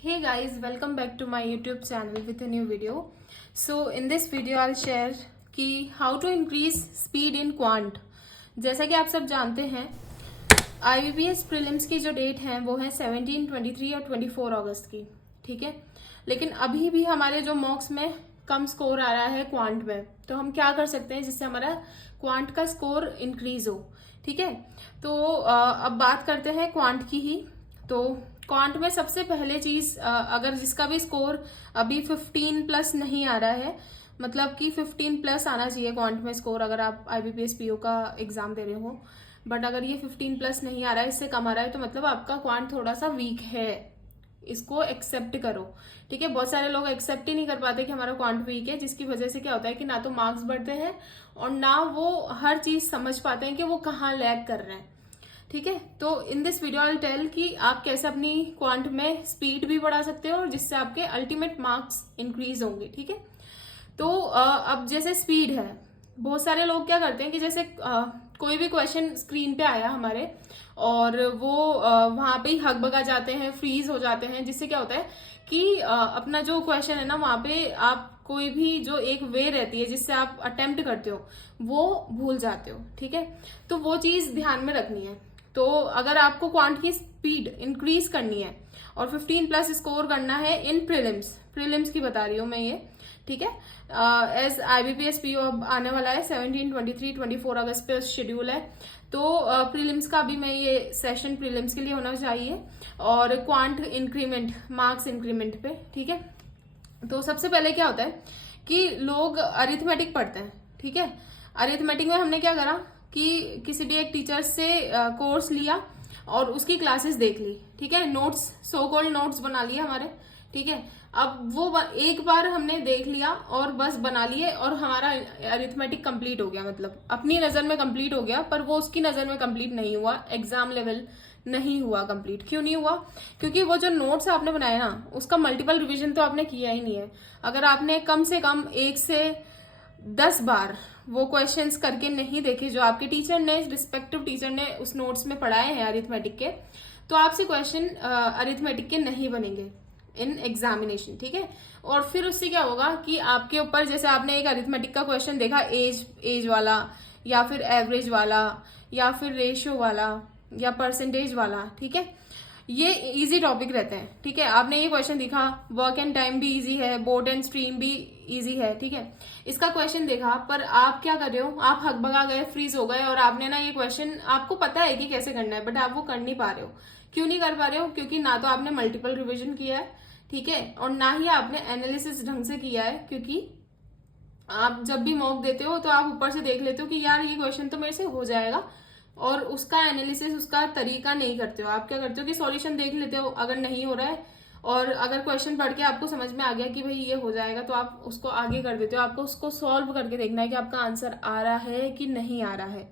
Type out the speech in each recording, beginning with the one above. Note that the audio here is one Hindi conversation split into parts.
Hey guys, welcome back to my YouTube channel with a new video. So in this video I'll share कि how to increase speed in quant. जैसा कि आप सब जानते हैं IBPS प्रीलिम्स की जो डेट है वो है 17, 23 और 24 अगस्त की, ठीक है। लेकिन अभी भी हमारे जो मॉक्स में कम स्कोर आ रहा है क्वांट में, तो हम क्या कर सकते हैं जिससे हमारा क्वांट का स्कोर इंक्रीज हो, ठीक है। तो अब बात करते हैं क्वांट की ही। तो क्वांट में सबसे पहले चीज, अगर जिसका भी स्कोर अभी 15 प्लस नहीं आ रहा है, मतलब कि 15 प्लस आना चाहिए क्वांट में स्कोर अगर आप IBPS PO का एग्जाम दे रहे हो, बट अगर ये 15 प्लस नहीं आ रहा है, इससे कम आ रहा है, तो मतलब आपका क्वांट थोड़ा सा वीक है। इसको एक्सेप्ट करो, ठीक है। बहुत सारे लोग एक्सेप्ट ही नहीं कर पाते कि हमारा क्वांट वीक है, जिसकी वजह से क्या होता है कि ना तो मार्क्स बढ़ते हैं और ना वो हर चीज समझ पाते हैं कि वो कहाँ लैग कर रहे हैं, ठीक है। तो in this video I tell कि आप कैसे अपनी क्वांट में स्पीड भी बढ़ा सकते हो और जिससे आपके अल्टीमेट मार्क्स इंक्रीज होंगे, ठीक है। तो अब जैसे स्पीड है, बहुत सारे लोग क्या करते हैं कि जैसे कोई भी क्वेश्चन स्क्रीन पे आया हमारे और वो वहां पे ही हकबगा जाते हैं, फ्रीज हो जाते हैं, जिससे क्या होता है कि अपना जो क्वेश्चन है ना, वहां पे आप कोई भी जो एक वे रहती है जिससे आप अटेम्प्ट करते हो वो भूल जाते हो, ठीक है। तो वो चीज ध्यान में रखनी है। तो अगर आपको क्वांट की स्पीड इंक्रीज करनी है और 15 प्लस स्कोर करना है इन प्रीलिम्स की बता रही हूँ मैं ये, ठीक है। एज IBPS PO अब आने वाला है 17, 23, 24 अगस्त पे शेड्यूल है। तो प्रीलिम्स का अभी मैं ये सेशन प्रीलिम्स के लिए होना चाहिए और क्वांट इंक्रीमेंट, मार्क्स इंक्रीमेंट पे, ठीक है। तो सबसे पहले क्या होता है कि लोग अरिथमेटिक पढ़ते हैं, ठीक है। अरिथमेटिक में हमने क्या करा कि किसी भी एक टीचर से कोर्स लिया और उसकी क्लासेस देख ली, ठीक है। नोट्स, सो कॉल्ड नोट्स बना लिए हमारे, ठीक है। अब वो एक बार हमने देख लिया और बस बना लिए और हमारा अरिथमेटिक कंप्लीट हो गया, मतलब अपनी नजर में कंप्लीट हो गया, पर वो उसकी नजर में कंप्लीट नहीं हुआ, एग्जाम लेवल नहीं हुआ कंप्लीट। क्यों नहीं हुआ? क्योंकि वो जो नोट्स आपने बनाए ना, उसका मल्टीपल रिवीजन तो आपने किया ही नहीं है। अगर आपने कम से कम 1 से 10 बार वो क्वेश्चंस करके नहीं देखे जो आपके टीचर ने, रिस्पेक्टिव टीचर ने उस नोट्स में पढ़ाए हैं अरिथमेटिक के, तो आपसे क्वेश्चन अरिथमेटिक के नहीं बनेंगे इन एग्जामिनेशन, ठीक है। और फिर उससे क्या होगा कि आपके ऊपर, जैसे आपने एक अरिथमेटिक का क्वेश्चन देखा एज वाला, या फिर एवरेज वाला, या फिर रेशियो वाला, या परसेंटेज वाला, ठीक है। ये इजी टॉपिक रहते हैं, ठीक है। आपने ये क्वेश्चन देखा, वर्क एंड टाइम भी इजी है, बोर्ड एंड स्ट्रीम भी इजी है, ठीक है। इसका क्वेश्चन देखा, पर आप क्या कर रहे हो, आप हकबगा गए, फ्रीज हो गए, और आपने ना ये क्वेश्चन, आपको पता है कि कैसे करना है, बट आप वो कर नहीं पा रहे हो। क्यों नहीं कर पा रहे हो? क्योंकि ना तो आपने मल्टीपल रिविजन किया है, ठीक है, और ना ही आपने एनालिसिस ढंग से किया है। क्योंकि आप जब भी मॉक देते हो तो आप ऊपर से देख लेते हो कि यार ये क्वेश्चन तो मेरे से हो जाएगा, और उसका एनालिसिस, उसका तरीका नहीं करते हो। आप क्या करते हो कि सॉल्यूशन देख लेते हो, अगर नहीं हो रहा है, और अगर क्वेश्चन पढ़ के आपको समझ में आ गया कि भाई ये हो जाएगा, तो आप उसको आगे कर देते हो। आपको उसको सॉल्व करके देखना है कि आपका आंसर आ रहा है कि नहीं आ रहा है,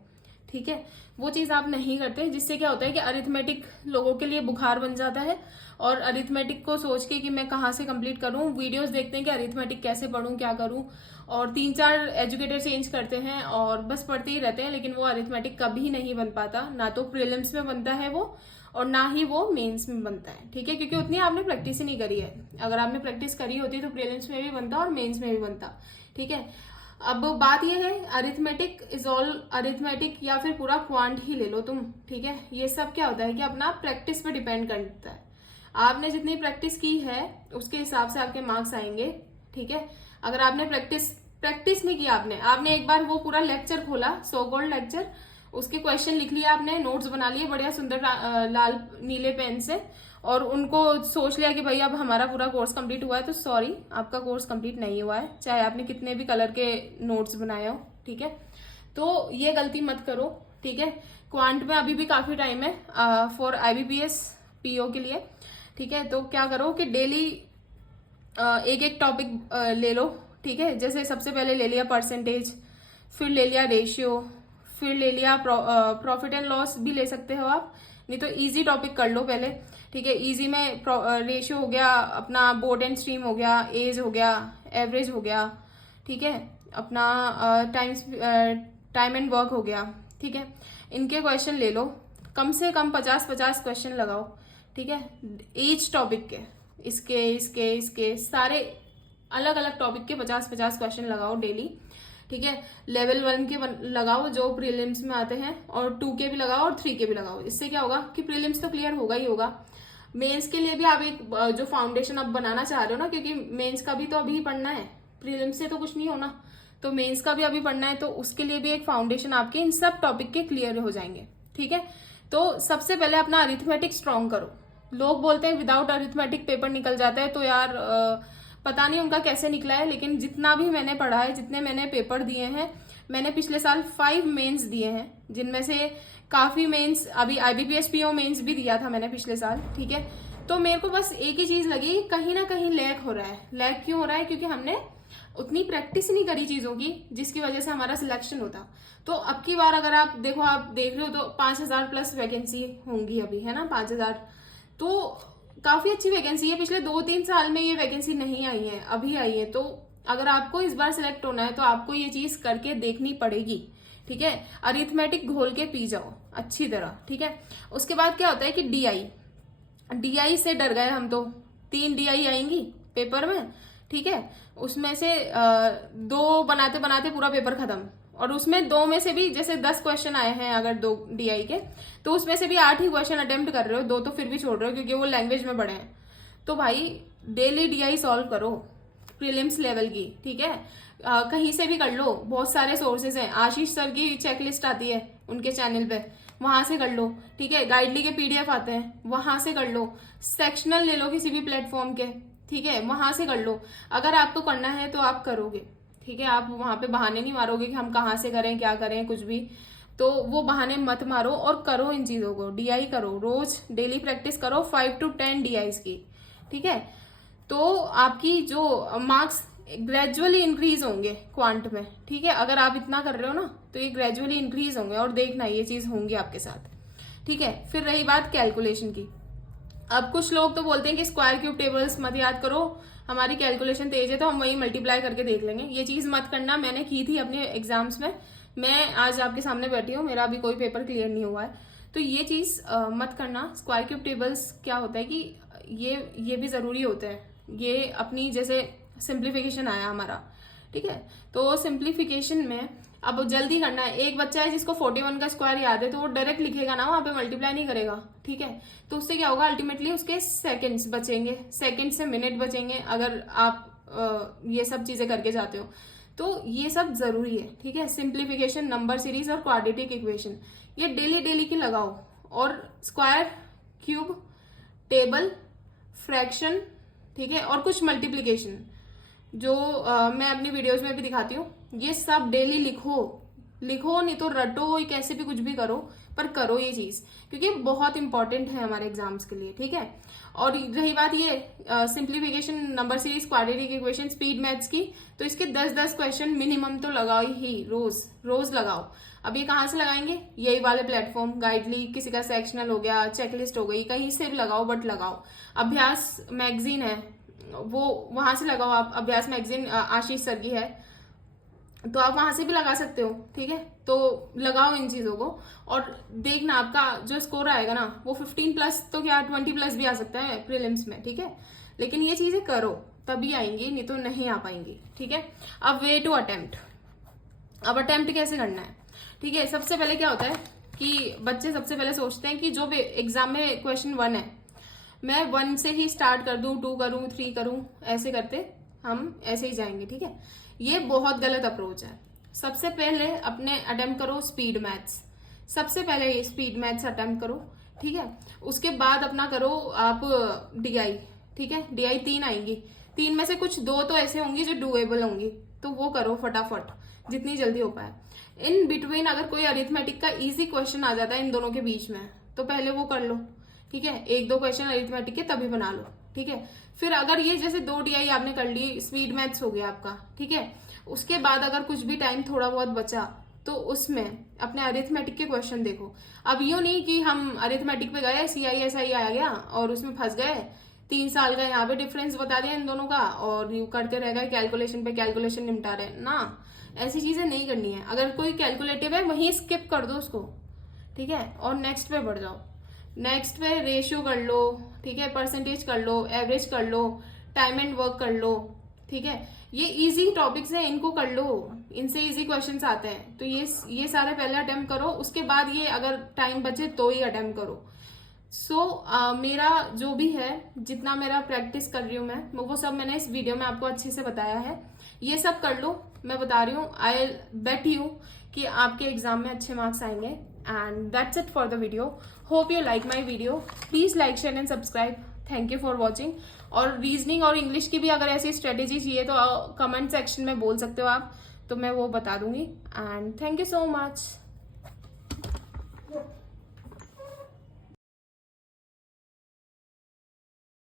ठीक है। वो चीज आप नहीं करते, जिससे क्या होता है कि अरिथमेटिक लोगों के लिए बुखार बन जाता है, और अरिथमेटिक को सोच के कि मैं कहाँ से कंप्लीट करूं, वीडियोस देखते हैं कि अरिथमेटिक कैसे पढूं, क्या करूं, और 3-4 एजुकेटर चेंज करते हैं और बस पढ़ते ही रहते हैं, लेकिन वो अरिथमेटिक कभी नहीं बन पाता। ना तो प्रीलिम्स में बनता है वो, और ना ही वो मेंस में बनता है, ठीक है, क्योंकि उतनी आपने प्रैक्टिस ही नहीं करी है। अगर आपने प्रैक्टिस करी होती तो प्रीलिम्स में भी बनता और मेंस में भी बनता, ठीक है। अब बात यह है, अरिथमेटिक इज ऑल अरिथमेटिक, या फिर पूरा क्वांट ही ले लो तुम, ठीक है। ये सब क्या होता है कि अपना प्रैक्टिस पे डिपेंड करता है। आपने जितनी प्रैक्टिस की है उसके हिसाब से आपके मार्क्स आएंगे, ठीक है। अगर आपने प्रैक्टिस नहीं किया, आपने एक बार वो पूरा लेक्चर खोला, सो कॉल्ड लेक्चर, उसके क्वेश्चन लिख लिया, आपने नोट्स बना लिए बढ़िया सुंदर लाल नीले पेन से, और उनको सोच लिया कि भाई अब हमारा पूरा कोर्स कंप्लीट हुआ है, तो सॉरी, आपका कोर्स कंप्लीट नहीं हुआ है, चाहे आपने कितने भी कलर के नोट्स बनाए हो, ठीक है। तो ये गलती मत करो, ठीक है। क्वांट में अभी भी काफी टाइम है फॉर IBPS PO के लिए, ठीक है। तो क्या करो कि डेली एक एक टॉपिक ले लो, ठीक है। जैसे सबसे पहले ले लिया परसेंटेज, फिर ले लिया रेशियो, फिर ले लिया प्रॉफिट एंड लॉस भी ले सकते हो आप, नहीं तो इजी टॉपिक कर लो पहले, ठीक है। इजी में रेशियो हो गया, अपना बोर्ड एंड स्ट्रीम हो गया, एज हो गया, एवरेज हो गया, ठीक है, अपना टाइम एंड वर्क हो गया, ठीक है। इनके क्वेश्चन ले लो, कम से कम 50-50 क्वेश्चन लगाओ, ठीक है, ईच टॉपिक के, इसके सारे अलग अलग टॉपिक के 50-50 क्वेश्चन लगाओ डेली, ठीक है। लेवल 1 के लगाओ जो प्रीलिम्स में आते हैं, और 2 के भी लगाओ और 3 के भी लगाओ। इससे क्या होगा कि प्रीलिम्स तो क्लियर होगा ही होगा। मेंस के लिए भी आप एक जो फाउंडेशन आप बनाना चाह रहे हो ना, क्योंकि मेंस का भी तो अभी पढ़ना है, प्रीलिम्स से तो कुछ नहीं होना, तो मेंस का भी अभी पढ़ना है, तो उसके लिए भी एक फाउंडेशन आपके इन सब टॉपिक के क्लियर हो जाएंगे, ठीक है। तो सबसे पहले अपना अरिथमेटिक स्ट्रॉन्ग करो। लोग बोलते हैं विदाउट अरिथमेटिक पेपर निकल जाता है, तो यार पता नहीं उनका कैसे निकला है, लेकिन जितना भी मैंने पढ़ा है, जितने मैंने पेपर दिए हैं, मैंने पिछले साल 5 मेंस दिए हैं, जिनमें से काफी मेंस, अभी IBPS PO मेंस भी दिया था मैंने पिछले साल, ठीक है। तो मेरे को बस एक ही चीज लगी, कहीं ना कहीं लैग हो रहा है। लैग क्यों हो रहा है? क्योंकि हमने उतनी प्रैक्टिस नहीं करी चीजों की, जिसकी वजह से हमारा सिलेक्शन होता। तो अब की बार अगर आप देख रहे हो तो 5000 प्लस वैकेंसी होंगी अभी, है ना, 5000, तो काफी अच्छी वैकेंसी है। पिछले 2-3 साल में ये वैकेंसी नहीं आई है, अभी आई है। तो अगर आपको इस बार सिलेक्ट होना है तो आपको ये चीज करके देखनी पड़ेगी, ठीक है। अरिथमेटिक घोल के पी जाओ अच्छी तरह, ठीक है। उसके बाद क्या होता है कि DI से डर गए हम तो। 3 DI आएंगी पेपर में, ठीक है। उसमें से 2 बनाते बनाते पूरा पेपर खत्म, और उसमें 2 में से भी जैसे 10 क्वेश्चन आए हैं अगर 2 DI के, तो उसमें से भी 8 ही क्वेश्चन अटेम्प्ट कर रहे हो, 2 तो फिर भी छोड़ रहे हो क्योंकि वो लैंग्वेज में बड़े हैं। तो भाई डेली DI सॉल्व करो प्रीलिम्स लेवल की, ठीक है। कहीं से भी कर लो, बहुत सारे सोर्सेज हैं। आशीष सर की चेकलिस्ट आती है उनके चैनल पे, वहां से कर लो, ठीक है। गाइडली के PDF आते हैं, वहां से कर लो। सेक्शनल ले लो किसी भी प्लेटफॉर्म के, ठीक है, वहां से कर लो। अगर आपको करना है तो आप करोगे, ठीक है। आप वहां पे बहाने नहीं मारोगे कि हम कहाँ से करें, क्या करें, कुछ भी। तो वो बहाने मत मारो और करो इन चीजों को। DI करो, रोज डेली प्रैक्टिस करो 5 to 10 DIs की, ठीक है। तो आपकी जो मार्क्स ग्रेजुअली इंक्रीज होंगे क्वांट में, ठीक है। अगर आप इतना कर रहे हो ना, तो ये ग्रेजुअली इंक्रीज होंगे, और देखना ये चीज होंगी आपके साथ, ठीक है। फिर रही बात कैलकुलेशन की। अब कुछ लोग तो बोलते हैं कि स्क्वायर क्यूब टेबल्स मत याद करो, हमारी कैलकुलेशन तेज है तो हम वही मल्टीप्लाई करके देख लेंगे। ये चीज मत करना, मैंने की थी अपने एग्जाम्स में। मैं आज आपके सामने बैठी हूँ, मेरा अभी कोई पेपर क्लियर नहीं हुआ है, तो ये चीज मत करना। स्क्वायर क्यूब टेबल्स क्या होता है कि ये भी जरूरी होते हैं। ये अपनी जैसे सिंप्लीफिकेशन आया हमारा, ठीक है। तो सिंप्लीफिकेशन में अब जल्दी करना है। एक बच्चा है जिसको 41 का स्क्वायर याद है, तो वो डायरेक्ट लिखेगा ना, वहां पे मल्टीप्लाई नहीं करेगा, ठीक है। तो उससे क्या होगा, अल्टीमेटली उसके सेकंड्स बचेंगे, सेकंड से मिनट बचेंगे, अगर आप ये सब चीजें करके जाते हो। तो ये सब जरूरी है, ठीक है। सिंप्लीफिकेशन, नंबर सीरीज और क्वाड्रेटिक इक्वेशन, ये डेली की लगाओ। और स्क्वायर क्यूब टेबल, फ्रैक्शन, ठीक है, और कुछ मल्टीप्लीकेशन जो मैं अपनी वीडियोस में भी दिखाती हूँ, ये सब डेली लिखो, नहीं तो रटो, कैसे भी कुछ भी करो, पर करो ये चीज, क्योंकि बहुत इंपॉर्टेंट है हमारे एग्जाम्स के लिए, ठीक है। और रही बात ये simplification, number series, quadratic equation, speed maths की, तो इसके 10-10 क्वेश्चन मिनिमम तो लगाओ ही, रोज लगाओ। अब ये कहाँ से लगाएंगे? यही वाले प्लेटफॉर्म, गाइडली, किसी का सेक्शनल हो गया, चेकलिस्ट हो गई, कहीं से भी लगाओ, बट लगाओ। अभ्यास मैगजीन है, वो वहां से लगाओ आप। अभ्यास मैगजीन आशीष सर की है, तो आप वहां से भी लगा सकते हो, ठीक है। तो लगाओ इन चीजों को, और देखना आपका जो स्कोर आएगा ना, वो 15 प्लस तो क्या 20 प्लस भी आ सकता है प्रीलिम्स में, ठीक है। लेकिन ये चीजें करो तभी आएंगी, नहीं तो नहीं आ पाएंगी, ठीक है। अब वे टू अटेम्प्ट। अब अटेम्प्ट कैसे करना है, ठीक है। सबसे पहले क्या होता है कि बच्चे सबसे पहले सोचते हैं कि जो एग्जाम में क्वेश्चन 1 है, मैं 1 से ही स्टार्ट कर दूं, 2 करूं, 3 करूं, ऐसे करते हम ऐसे ही जाएंगे, ठीक है। ये बहुत गलत अप्रोच है। सबसे पहले अपने अटेम्प्ट करो स्पीड मैथ्स, सबसे पहले ये स्पीड मैथ्स अटेम्प्ट करो, ठीक है। उसके बाद अपना करो आप DI, ठीक है। DI 3 आएंगी, 3 में से कुछ 2 तो ऐसे होंगी जो डुएबल होंगी, तो वो करो फटाफट जितनी जल्दी हो पाए। इन बिटवीन अगर कोई अरिथमेटिक का इजी क्वेश्चन आ जाता है इन दोनों के बीच में, तो पहले वो कर लो, ठीक है। 1-2 क्वेश्चन अरिथमेटिक के तभी बना लो, ठीक है। फिर अगर ये जैसे 2 DI आपने कर ली, स्पीड मैथ्स हो गया आपका, ठीक है। उसके बाद अगर कुछ भी टाइम थोड़ा बहुत बचा, तो उसमें अपने अरिथमेटिक के क्वेश्चन देखो। अब यूं नहीं कि हम अरिथमेटिक पे गए, CISI आ गया और उसमें फंस गए, 3 साल का यहाँ पे डिफरेंस बता दिया इन दोनों का, और यू करते रह गए, कैलकुलेशन पे कैलकुलेशन निपटा रहे ना। ऐसी चीजें नहीं करनी है। अगर कोई कैलकुलेटिव है वहीं स्किप कर दो उसको, ठीक है, और नेक्स्ट पे बढ़ जाओ। नेक्स्ट पे रेशियो कर लो, ठीक है, परसेंटेज कर लो, एवरेज कर लो, टाइम एंड वर्क कर लो, ठीक है। ये इजी टॉपिक्स हैं, इनको कर लो, इनसे इजी क्वेश्चंस आते हैं। तो ये सारे पहले अटेम्प्ट करो, उसके बाद ये अगर टाइम बचे तो ही अटेम्प्ट करो। मेरा जो भी है, जितना मेरा प्रैक्टिस कर रही हूँ मैं, वो सब मैंने इस वीडियो में आपको अच्छे से बताया है। ये सब कर लो, मैं बता रही हूँ, आई बेट यू कि आपके एग्जाम में अच्छे मार्क्स आएंगे। And that's it for the video. Hope you like my video. Please like, share and subscribe. Thank you for watching. और रीजनिंग और इंग्लिश की भी अगर ऐसी स्ट्रेटेजी चाहिए तो कमेंट सेक्शन में बोल सकते हो आप, तो मैं वो बता दूंगी। And thank you so much.